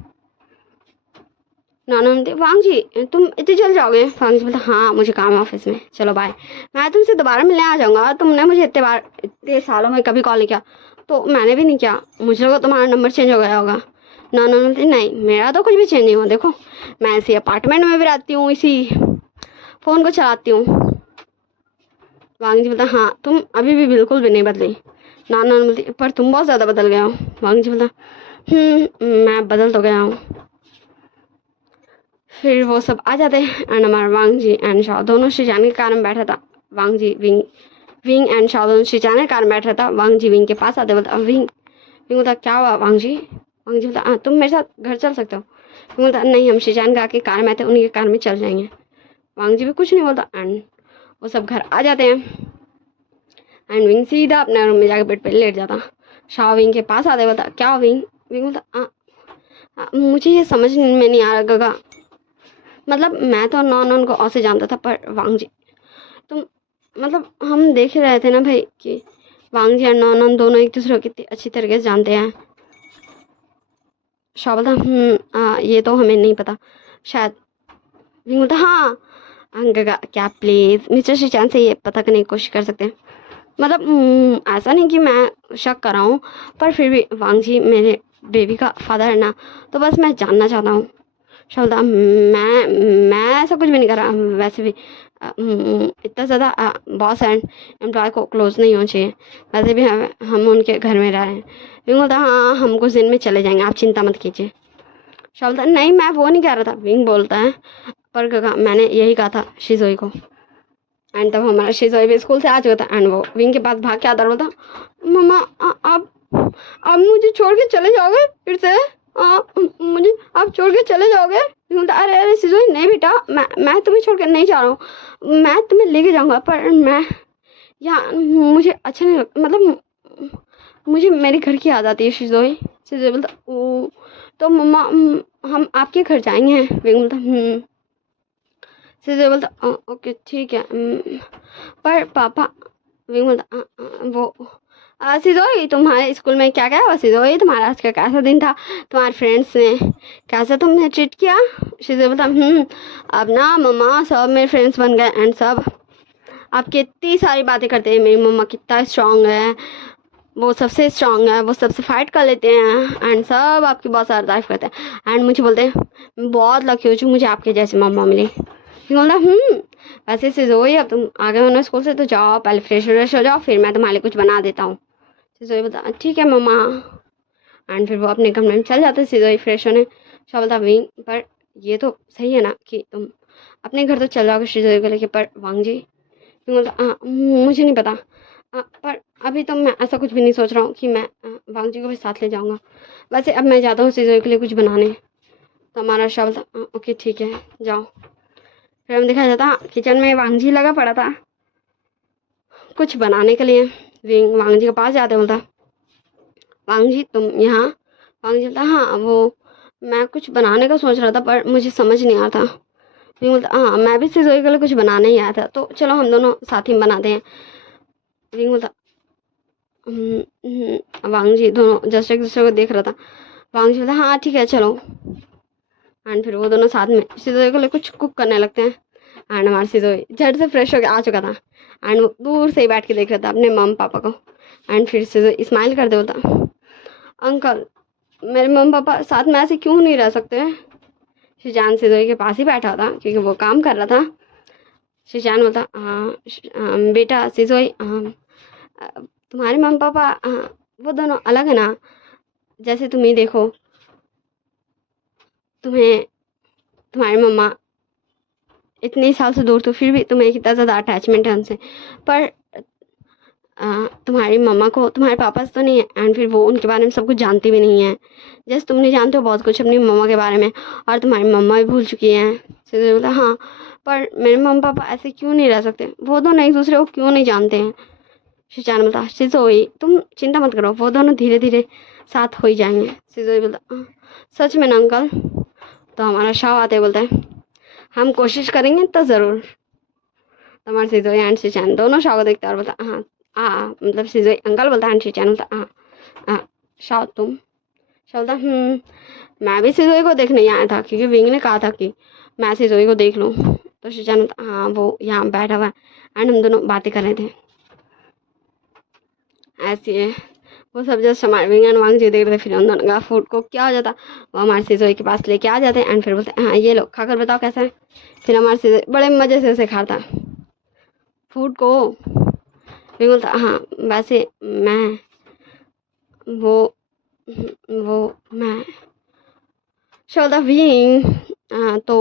नॉन बोलती वांग जी तुम इतनी जल्द जाओगे। वांग जी बोलता हाँ मुझे काम है ऑफिस में, चलो बाय, मैं तुमसे दोबारा मिलने आ जाऊँगा। तुमने मुझे इतने सालों में कभी कॉल नहीं किया, तो मैंने भी नहीं किया, मुझे लगा तुम्हारा नंबर चेंज हो गया होगा। नॉन बोलती नहीं मेरा तो कुछ भी चेंज नहीं हुआ, देखो मैं इसी अपार्टमेंट में भी रहती हूँ, इसी फ़ोन को चलाती हूँ। वांग जी बोलता हाँ तुम अभी भी बिल्कुल भी नहीं बदली। नॉन बोलती पर तुम बहुत ज़्यादा बदल गया हो। वांग जी बोलता मैं बदल तो गया हूँ। फिर वो सब आ जाते हैं एंड हमारा वांग जी एंड शाह दोनों शिजान के कार में बैठा था। वांग जी विंग विंग एंड शाह दोनों शिजान के कार में बैठा था। वांग जी विंग के पास आते बोलता विंग विंग बोलता क्या हुआ वांग जी। वांग जी बोलता हाँ तुम मेरे साथ घर चल सकते हो। विंग बोलता नहीं हम शिजान का के कार में आते उन्हीं के कार में चल जाएंगे। वांग जी भी कुछ नहीं बोलता एंड वो सब घर आ जाते हैं एंड विंग सीधा अपने रूम में जाकर बेड पे लेट जाता। शाह विंग के पास आते बोलता क्या विंग। विंग बोलता मुझे ये समझ में नहीं आ रहा गगा, मतलब मैं तो नॉन को ऐसे जानता था, पर वांग जी तुम मतलब हम देख रहे थे ना भाई कि वांग जी और नॉन दोनों एक दूसरे को कितनी अच्छी तरीके से जानते हैं। शाह बोलता ये तो हमें नहीं पता शायद। विंग बोलता हाँ गगा क्या प्लीज़ मिस्टर शिचान से ये पता करने की कोशिश कर सकते हैं, मतलब ऐसा नहीं कि मैं शक कर रहा हूँ, पर फिर भी वांग जी मेरे बेबी का फादर है ना, तो बस मैं जानना चाहता हूँ। शब्दा मैं ऐसा कुछ भी नहीं कर रहा, वैसे भी इतना ज़्यादा बॉस एंड एम्प्लॉय को क्लोज नहीं होना चाहिए, वैसे भी हम उनके घर में रह रहे हैं। विंग बोलता हाँ हम कुछ दिन में चले जाएंगे आप चिंता मत कीजिए। शब्दा नहीं मैं वो नहीं कह रहा था। विंग बोलता है पर गगा मैंने यही कहा था शिजोई को। एंड तब हमारा शिजोई भी स्कूल से आ चुका था एंड वो विंग के पास भाग के आता बोलता मम्मा आप मुझे छोड़ के चले जाओगे फिर से, मुझे आप छोड़ के चले जाओगे। अरे अरे सिजोई नहीं बेटा मैं तुम्हें छोड़ के नहीं जा रहा हूँ, मैं तुम्हें लेके जाऊँगा, पर मैं यहाँ मुझे अच्छा नहीं लगता, मतलब मुझे मेरे घर की याद आती है। सिजोई सिजोई बोलता ओ तो मम्मा हम आपके घर जाएंगे। विंग बोलता सिजोई बोलता ओके ठीक है पर पापा। विंग बोलता वो सिजोई तुम्हारे स्कूल में क्या क्या हुआ। सिजोई तुम्हारा आज का कैसा दिन था, तुम्हारे फ्रेंड्स ने कैसे तुमने ट्रीट किया। सिजोई बोलता अब ना मम्मा सब मेरे फ्रेंड्स बन गए एंड सब आप कितनी सारी बातें करते हैं, मेरी मम्मा कितना स्ट्रांग है, वो सबसे स्ट्रांग है, वो सबसे फाइट कर लेते हैं एंड सब आपकी बहुत सारी तारीफ करते हैं एंड मुझे बोलते हैं मैं बहुत लकी हो चुकी मुझे आपके जैसे मम्मा मिली। बोलता वैसे सिजोई अब तुम आ गए हो ना स्कूल से, तो जाओ पहले फ्रेश हो जाओ फिर मैं तुम्हारे लिए कुछ बना देता हूँ। सिजोई बोलता ठीक है मम्मा एंड फिर वो अपने कमरे में चल जाते सिजोई फ्रेश होने। शाह बोलता विंग पर ये तो सही है ना कि तुम अपने घर तो चल जाओगे सिजोई को लेके, पर वांग जी। बोलता मुझे नहीं पता पर अभी तो मैं ऐसा कुछ भी नहीं सोच रहा हूँ कि मैं वांग जी को भी साथ ले जाऊँगा, वैसे अब मैं जाता हूँ सिजोई के लिए कुछ बनाने। तो हमारा शाह बोलता ओके ठीक है जाओ। फिर हम दिखाया जाता किचन में वांग जी लगा पड़ा था कुछ बनाने के लिए। विंग वांग जी के पास जाते बोलता वांग जी तुम यहाँ। वांग जी बोलता हाँ वो मैं कुछ बनाने का सोच रहा था पर मुझे समझ नहीं आ रहा था। विंग बोलता हाँ मैं भी सिजोई के लिए कुछ बनाने ही आया था, तो चलो हम दोनों साथ ही बनाते हैं। विंग बोलता वांग जी दोनों जस्ट एक दूसरे को देख रहा था। वांग जी बोलता हाँ ठीक है चलो। एंड फिर वो दोनों साथ में सिजोई को लिए कुछ कुक करने लगते हैं। एंड हमारा सिजोई झट से फ्रेश होकर आ चुका था एंड वो दूर से ही बैठ के देख रहा था अपने मम पापा को। एंड फिर सिजोई स्माइल करते बोलता अंकल मेरे मम पापा साथ में ऐसे क्यों नहीं रह सकते। शिजान सिजोई के पास ही बैठा था क्योंकि वो काम कर रहा था। शिजान बोलता हाँ बेटा सिजोई तुम्हारे मम्मी पापा वो दोनों अलग है ना, जैसे तुम ही देखो तुम्हें तुम्हारी मम्मा इतने साल से दूर तो फिर भी तुम्हें कितना ज़्यादा अटैचमेंट है उनसे, पर तुम्हारी मम्मा को तुम्हारे पापा से तो नहीं है। एंड फिर वो उनके बारे में सब कुछ जानती भी नहीं है, जैसे तुम नहीं जानते हो बहुत कुछ अपनी मम्मा के बारे में, और तुम्हारी मम्मा भी भूल चुकी हैं। सिजोई बोला हाँ पर मेरे मम्मी पापा ऐसे क्यों नहीं रह सकते, वो दोनों एक दूसरे को क्यों नहीं जानते हैं। शिजान बोलता सिजोई तुम चिंता मत करो, वो दोनों धीरे धीरे साथ हो ही जाएंगे। सिजोई बोलता सच में ना अंकल। तो हमारा शाह आते बोलता है हम कोशिश करेंगे तो ज़रूर। तो हमारे सिजोई एंड शिजान दोनों शाह को देखते हैं और बोलता हाँ मतलब सिजोई अंकल बोलता है एंड शिजान बोलता हाँ शाह तुम। शाह बोलता मैं भी सिजोई को देखने ही आया था क्योंकि विंग ने कहा था कि मैं सिजोई को देख लूँ। तो शिजान बोलता हाँ वो यहाँ बैठा हुआ है एंड हम दोनों बातें कर रहे थे। ऐसी है वो सब जस्ट हमारे विंग एंड वांग जी देख रहे थे। फिर उन दोनों का फूड को क्या हो जाता वो हमारे सिजोई के पास लेके आ जाते हैं एंड फिर बोलते हाँ ये लो खाकर बताओ कैसा है। फिर हमारे सिजोई बड़े मज़े से उसे खाता फूड को। विंग बोलता हाँ वैसे मैं वो मैं शोदा विंग तो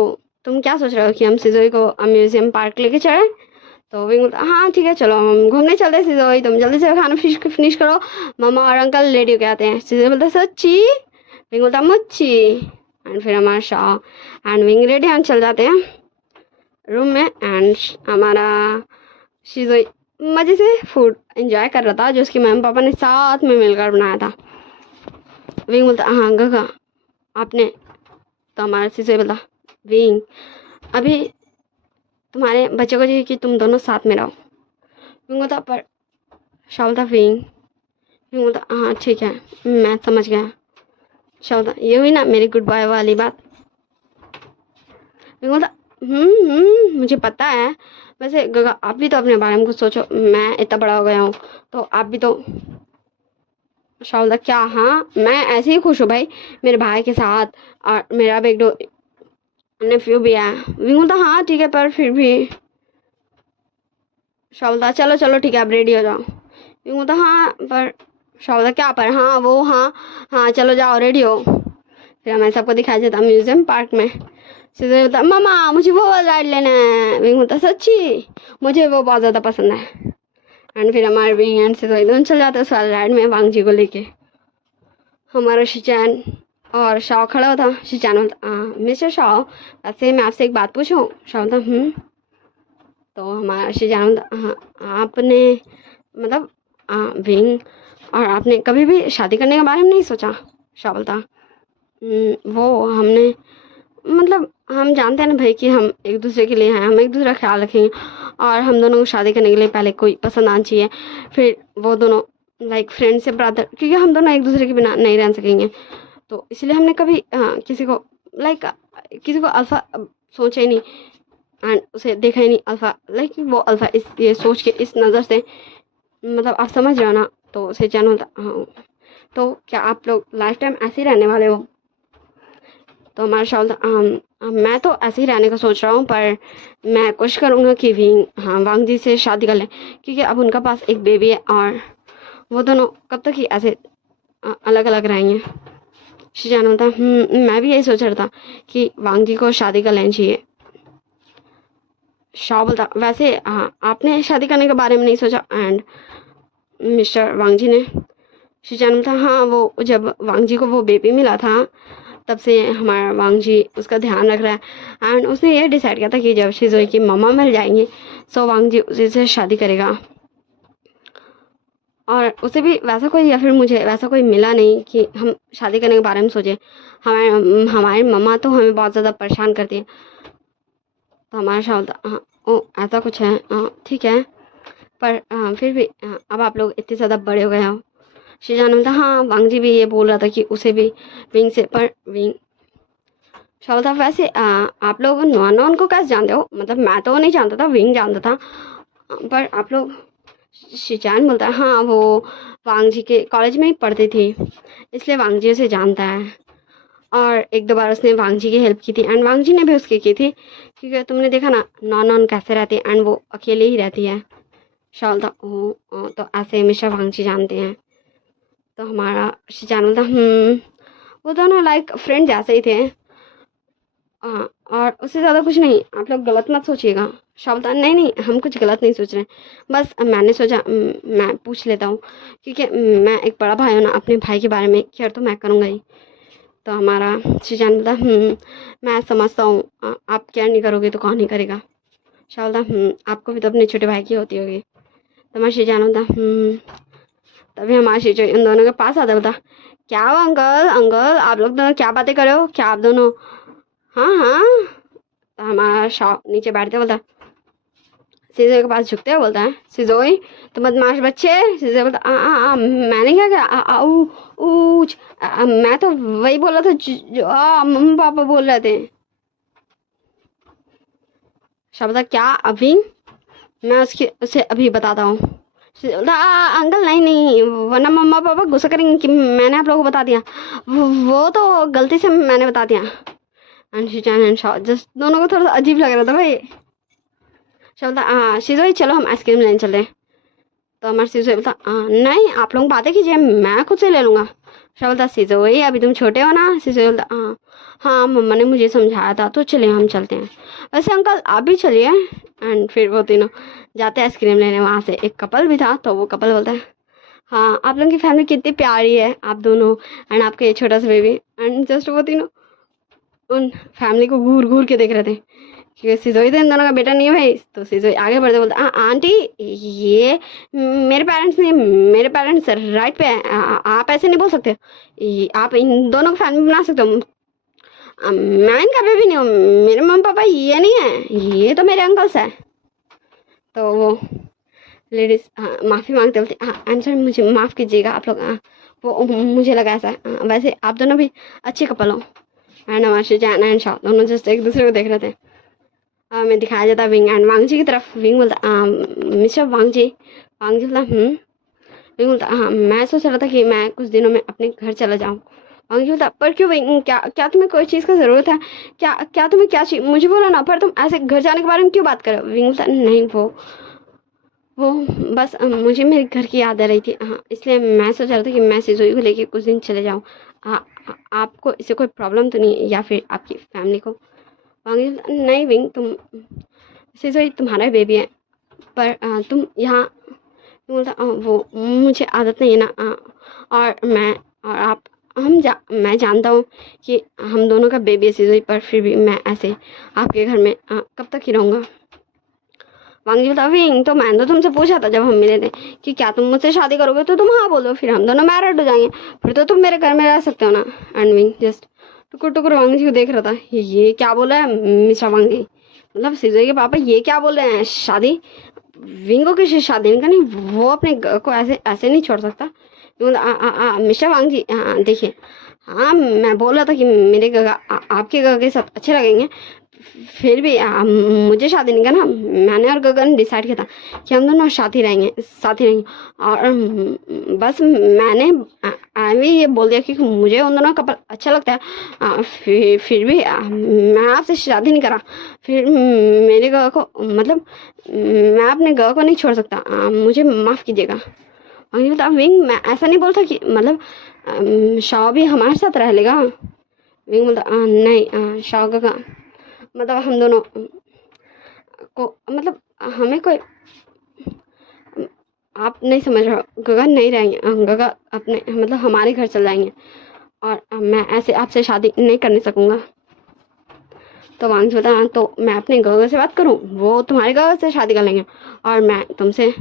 तुम क्या सोच रहे हो कि हम सिजोई को म्यूजियम पार्क लेके चले। तो विंग बोलता हाँ ठीक है चलो हम घूमने चलते हैं सिजोई तुम जल्दी से खाना फिनिश करो, मामा और अंकल रेडी हो के आते हैं। सिजोई बोलता सच्ची। विंग बोलता मुच्ची। एंड फिर हमारा शाह एंड विंग रेडी हम चल जाते हैं रूम में। एंड हमारा सिजोई मज़े से फूड एंजॉय कर रहा था जो उसके मम्मी पापा ने साथ में मिलकर बनाया था। विंग बोलता हाँ गगा आपने। तो हमारा सिजोई बोलता विंग अभी तुम्हारे बच्चे को चाहिए कि तुम दोनों साथ में रहो। विंग बोलता पर शाह बोलता विंग बोलता हाँ ठीक है मैं समझ गया। शाह बोलता ये हुई ना मेरी गुड बाय वाली बात। विंग बोलता मुझे पता है, वैसे गगा आप भी तो अपने बारे में कुछ सोचो, मैं इतना बड़ा हो गया हूँ तो आप भी तो। शाह बोलता क्या हाँ मैं ऐसे ही खुश हूँ भाई मेरे भाई के साथ, और मेरा भी एक नेफ्यू भी है। विंग बोलता हाँ ठीक है पर फिर भी। शाह बोलता चलो चलो ठीक है आप रेडी हो जाओ। विंग बोलता हाँ पर। शाह बोलता क्या पर हाँ वो हाँ चलो जाओ रेडी हो। फिर हमें सबको दिखाया जाता म्यूजियम पार्क में। सिजोई बोलता मामा मुझे वो वाला राइड लेना है। विंग बोलता सच्ची मुझे वो बहुत ज़्यादा पसंद है। एंड फिर हमारे विंग एंड सिजोई दोनों चल जाते उस वाले राइड में वांग जी को लेके। हमारा शिजान और शाह खड़ा होता। शिजान बोलता मिस्टर शाह वैसे मैं आपसे एक बात पूछूं। शाह बोलता तो हमारा शिजान बोलता हाँ आपने मतलब विंग और आपने कभी भी शादी करने के बारे में नहीं सोचा। शाह बोलता वो हमने मतलब हम जानते हैं ना भाई कि हम एक दूसरे के लिए हैं, हम एक दूसरे का ख्याल रखेंगे और हम दोनों को शादी करने के लिए पहले कोई पसंद आना चाहिए, फिर वो दोनों लाइक फ्रेंड से ब्रदर, क्योंकि हम दोनों एक दूसरे के बिना नहीं रह सकेंगे। तो इसलिए हमने कभी किसी को लाइक किसी को अल्फ़ा सोचा ही नहीं एंड उसे देखा ही नहीं अल्फ़ा, लाइक वो अल्फ़ा इस ये सोच के इस नज़र से, मतलब आप समझ रहे हो ना। तो उसे जान होता हाँ तो क्या आप लोग लाइफ टाइम ऐसे ही रहने वाले हो। तो हमारा शाह मैं तो ऐसे ही रहने का सोच रहा हूँ पर मैं कोशिश करूँगा कि वांग जी से शादी कर लें क्योंकि अब उनका पास एक बेबी है और वो दोनों कब तक ही ऐसे अलग अलग रहेंगे। शिजान होता मैं भी यही सोच रहा था कि वांग जी को शादी कर लेनी चाहिए। शाह बोलता वैसे आपने शादी करने के बारे में नहीं सोचा। एंड मिस्टर वांग जी ने। शिजान बोलता हाँ वो जब वांग जी को वो बेबी मिला था तब से हमारा वांग जी उसका ध्यान रख रहा है एंड उसने ये डिसाइड किया था कि जब शिजोई की मम्मा मिल जाएंगी तो वांग जी उसी से शादी करेगा। और उसे भी वैसा कोई या फिर मुझे वैसा कोई मिला नहीं कि हम शादी करने के बारे में सोचे। हमारे हमारी मम्मा तो हमें बहुत ज़्यादा परेशान करती है। तो हमारा शायद हाँ, ओ ऐसा कुछ है, ठीक है। पर फिर भी अब आप लोग इतने ज़्यादा बड़े हो गए हो। शिजान बोलता हाँ, वांग जी भी ये बोल रहा था कि उसे भी विंग से, पर विंग शायद वैसे आप लोग नॉन को कैसे जानते हो? मतलब मैं तो नहीं जानता था, विंग जानता था। पर आप लोग, शिजान बोलता है हाँ, वो वांग जी के कॉलेज में ही पढ़ती थी, इसलिए वांग जी उसे जानता है। और एक दो बार उसने वांग जी की हेल्प की थी एंड वांग जी ने भी उसकी की थी, क्योंकि तुमने देखा ना नॉन कैसे रहती है एंड वो अकेले ही रहती है। शायद तो ऐसे हमेशा वांग जी जानते हैं। तो हमारा शिजान बोलता वो दोनों लाइक फ्रेंड जैसे ही थे। हाँ, और उससे ज़्यादा कुछ नहीं, आप लोग गलत मत सोचिएगा। शावता नहीं नहीं, हम कुछ गलत नहीं सोच रहे हैं, बस मैंने सोचा मैं पूछ लेता हूँ, क्योंकि मैं एक बड़ा भाई हूँ ना, अपने भाई के बारे में केयर तो मैं करूँगा ही। तो हमारा शिजान बोलता मैं समझता हूँ, आप केयर नहीं करोगे तो कौन ही करेगा। शावता आपको भी तो अपने छोटे भाई की होती होगी। तो हमारा शिजान बोलता तभी हमारा शिजो उन दोनों के पास आता, बोलता क्या हुआ अंकल, अंकल आप लोग दोनों क्या बातें कर रहे हो, क्या आप दोनों? हाँ हाँ। तो हमारा शॉप नीचे बैठते बोलता, सीजो के पास झुकते हुए बोलता है सिजोई तुम बदमाश बच्चे। सीजो बोलता मैंने क्या किया, ऊच मैं तो वही बोला था जो मम्मी पापा बोल रहे थे। शब्द क्या अभी? मैं उसे अभी बताता हूँ। अंकल नहीं नहीं, वरना मम्मा पापा गुस्सा करेंगे कि मैंने आप लोगों को बता दिया। वो तो गलती से मैंने बता दिया। अंशिचान एंड शॉ जस्ट दोनों को थोड़ा सा अजीब लग रहा था भाई। शब्द शिजोई चलो हम आइसक्रीम लेने चले। तो हमारे शिजोई बोलता नहीं आप लोग बातें कीजिए, मैं खुद से ले लूँगा। बोलता सिजोई अभी तुम छोटे हो ना। सिजोई बोलता हाँ मम्मा ने मुझे समझाया था, तो चलिए हम चलते हैं। वैसे अंकल आप भी चलिए। एंड फिर वो तीनों जाते हैं आइसक्रीम लेने। वहाँ से एक कपल भी था, तो वो कपल बोलता है हाँ आप लोगों की फैमिली कितनी प्यारी है, आप दोनों एंड आपके ये छोटा सा बेबी। एंड जस्ट वो तीनों उन फैमिली को घूर घूर के देख रहे थे, क्योंकि सिजोई तो इन दोनों का बेटा नहीं है भाई। तो सिजोई आगे बढ़ते बोलता आंटी ये मेरे पेरेंट्स नहीं, मेरे पेरेंट्स राइट पे हैं, आप ऐसे नहीं बोल सकते, आप इन दोनों को फैमिली बना सकते हो। मैं इनका बेबी नहीं हूँ, मेरे मम्मी पापा ये नहीं है, ये तो मेरे अंकल्स है। तो वो लेडीज माफ़ी मांगते बोलते आई एम सॉरी मुझे माफ़ कीजिएगा आप लोग। वो मुझे लगा ऐसा वैसे आप दोनों भी अच्छे कपल हो। एंड हमारे जाना एंड शाह दोनों जस्ट एक दूसरे को देख रहे थे। हमें दिखाया जाता विंग एंड वांग जी की तरफ। विंग बोलता मिस्टर वांग जी। वांग जी बोलता विंग बोलता मैं सोच रहा था कि मैं कुछ दिनों में अपने घर चला जाऊँ। वांग जी बोलता पर क्यों विंग, क्या क्या तुम्हें कोई चीज़ का ज़रूरत है? क्या क्या तुम्हें क्या चाहिए मुझे बोला ना, पर तुम ऐसे घर जाने के बारे में क्यों बात कर रहे हो? विंग बोलता नहीं वो बस मुझे मेरे घर की याद आ रही थी, हाँ इसलिए मैं सोच रहा था कि मैं सिजोई को लेके कुछ दिन चले जाऊँ। आपको इससे कोई प्रॉब्लम तो नहीं है या फिर आपकी फैमिली को? नहीं विंग तुम सिजोई तुम्हारा बेबी है, पर तुम यहाँ तुम बोलता वो मुझे आदत नहीं है ना। और मैं और आप मैं जानता हूँ कि हम दोनों का बेबी है सिजोई, पर फिर भी मैं ऐसे आपके घर में कब तक ही रहूँगा? वांगी बोलता विंग तो मैंने तो तुमसे पूछा था जब हम मिले थे कि क्या तुम मुझसे शादी करोगे, तो तुम हाँ बोलो, फिर हम दोनों मैरिड हो जाएंगे, फिर तो तुम मेरे घर में रह सकते हो ना। एंड विंग जस्ट टुकुर टुकुर वांग जी को देख रहा था, ये क्या बोला है मिस्टर वांग जी, मतलब सिजोई के पापा ये क्या बोल रहे हैं, शादी विंगो की शादी नहीं करनी, वो अपने घर को ऐसे ऐसे नहीं छोड़ सकता। मिस्टर वांग जी देखिए, हाँ मैं बोल रहा था कि मेरे गगा आपके गगा के साथ अच्छे लगेंगे, फिर भी मुझे शादी नहीं करना। मैंने और गगन ने डिसाइड किया था कि हम दोनों साथ ही रहेंगे और बस मैंने भी ये बोल दिया कि मुझे उन दोनों का कपल अच्छा लगता है। फिर भी मैं आपसे शादी नहीं करा, फिर मेरे गगा को मतलब मैं अपने गगा को नहीं छोड़ सकता, मुझे माफ़ कीजिएगा। और ये बता विंग मैं ऐसा नहीं बोलता कि मतलब शाह भी हमारे साथ रह लेगा। विंग बोलता नहीं शाह गगा मतलब हम दोनों को मतलब हमें कोई आप नहीं समझ रहे हो, गगन नहीं रहेंगे, गगन अपने मतलब हमारे घर चल जाएंगे और मैं ऐसे आपसे शादी नहीं करने सकूँगा। तो वांग बता तो मैं अपने गगन से बात करूँ, वो तुम्हारे गगन से शादी कर लेंगे और मैं तुमसे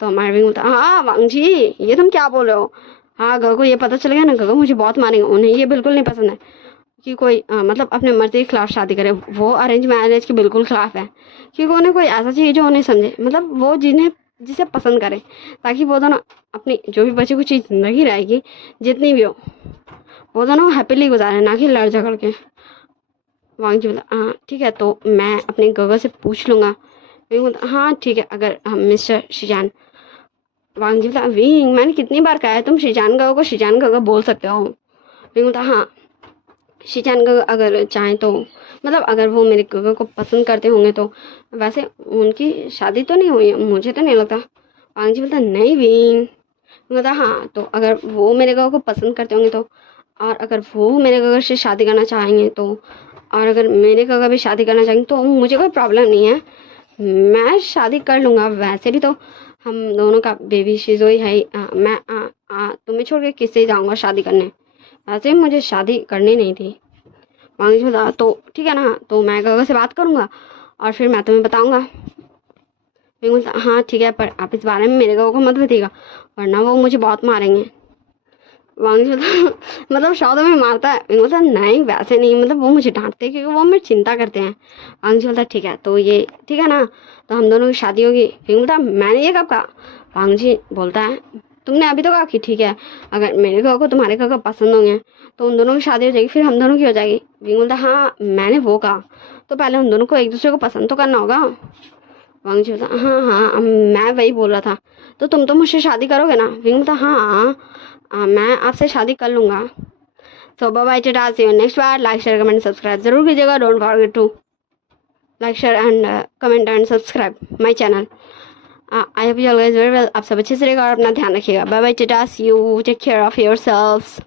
तो हमारे भी बोलता हाँ वांग जी ये तुम क्या बोल रहे हो, हाँ गगो को ये पता चल गया ना गगो मुझे बहुत मारेंगे, उन्हें ये बिल्कुल नहीं पसंद है कि कोई मतलब अपने मर्जी के खिलाफ शादी करे। वो अरेंज मैरिज के बिल्कुल खिलाफ है, क्योंकि उन्हें कोई ऐसा चाहिए जो उन्हें समझे, मतलब वो जिन्हें जिसे पसंद करे, ताकि वो दोनों अपनी जो भी बची कुछ ज़िंदगी रहेगी जितनी भी हो वो दोनों हैप्पीली गुजारे, ना कि लड़ झगड़ के। वांग जी बोला हाँ ठीक है, तो मैं अपने गगो से पूछ लूँगा। विंग बोलता हाँ ठीक है, अगर हम मिस्टर शिजान। वांग जी बोला विंग मैंने कितनी बार कहा है तुम शिजान गगो को शिजान गगो बोल सकते हो। विंग बोलता हाँ शिजान गगो अगर चाहें तो, मतलब अगर वो मेरे गगो को पसंद करते होंगे तो, वैसे उनकी शादी तो नहीं हुई है मुझे तो नहीं लगता। वांग जी बोलता नहीं विंग, बोलता हाँ तो अगर वो मेरे गगो को पसंद करते होंगे तो, और अगर वो मेरे गगो से शादी करना चाहेंगे तो, और अगर मेरे गगो भी शादी करना चाहेंगे तो मुझे कोई प्रॉब्लम नहीं है, मैं शादी कर लूँगा। वैसे भी तो हम दोनों का बेबी शिजोई है ही। मैं तुम्हें छोड़ के किससे जाऊँगा शादी करने, वैसे भी मुझे शादी करनी नहीं थी। वांग जी बोला तो ठीक है ना, तो मैं गगो से बात करूँगा और फिर मैं तुम्हें बताऊँगा। मैं बोलता हाँ ठीक है, पर आप इस बारे में मेरे गगो को मत बताइएगा वरना वो मुझे बहुत मारेंगे। वांग जी बोलता मतलब शब्दों में मारता है। मैं बोलता नहीं वैसे नहीं, मतलब वो मुझे डांटते हैं क्योंकि वो मेरी चिंता करते हैं। वांग जी बोलता ठीक है, तो ये ठीक है ना, तो हम दोनों की शादी होगी। फिर बोलता मैंने ये कब कहा। वांग जी बोलता है तुमने अभी तो कहा कि ठीक है अगर मेरे घर को तुम्हारे घर को पसंद होंगे तो उन दोनों की शादी हो जाएगी, फिर हम दोनों की हो जाएगी। विंग बोलता हाँ मैंने वो कहा, तो पहले उन दोनों को एक दूसरे को पसंद तो करना होगा। वांग जी बोलता हाँ हाँ मैं वही बोल रहा था, तो तुम तो मुझसे शादी करोगे ना। विंग बोलता हाँ मैं आपसे शादी कर लूँगा। So bye bye tata, see you next बार। लाइक शेयर कमेंट सब्सक्राइब जरूर कीजिएगा, don't forget to like share and comment and subscribe my channel. I hope you all guys very well, आप सब अच्छे से रहेगा और अपना ध्यान रखिएगा। Bye bye tata, see you, take care of yourselves.